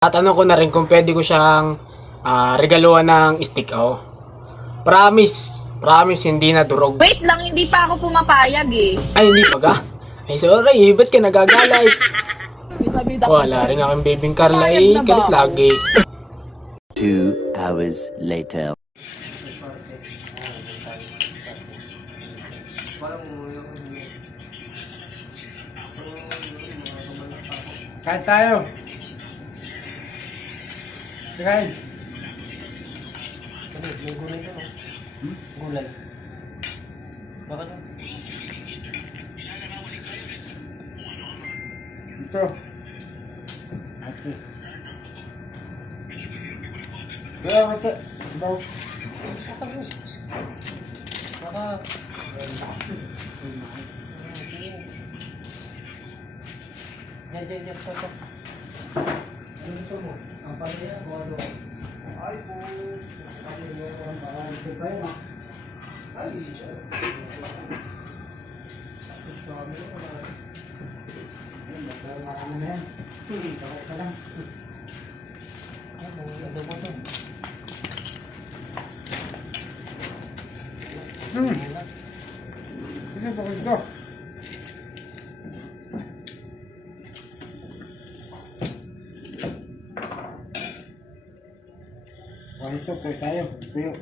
Tatanong ko na rin kung pwede ko siyang regaluhan ng stick. Oh. Promise hindi na durog. Wait lang, hindi pa ako pumapayag eh. Ay, hindi pa ga? Ay, sorry, ba't ka nagagalay? Wala rin aking bebing Carla eh, galit lagi. 2 hours later. Kain tayo. Kain. May gulay ka, no? Gulay. Bakit no? Ito. Okay. Kaya kasi, daw. Baka... Diyan, ito. Ano mo? Ang palaya, buwado. Ay po. Ay, Sige, bakit ito? Ito, tayo. Tuyo.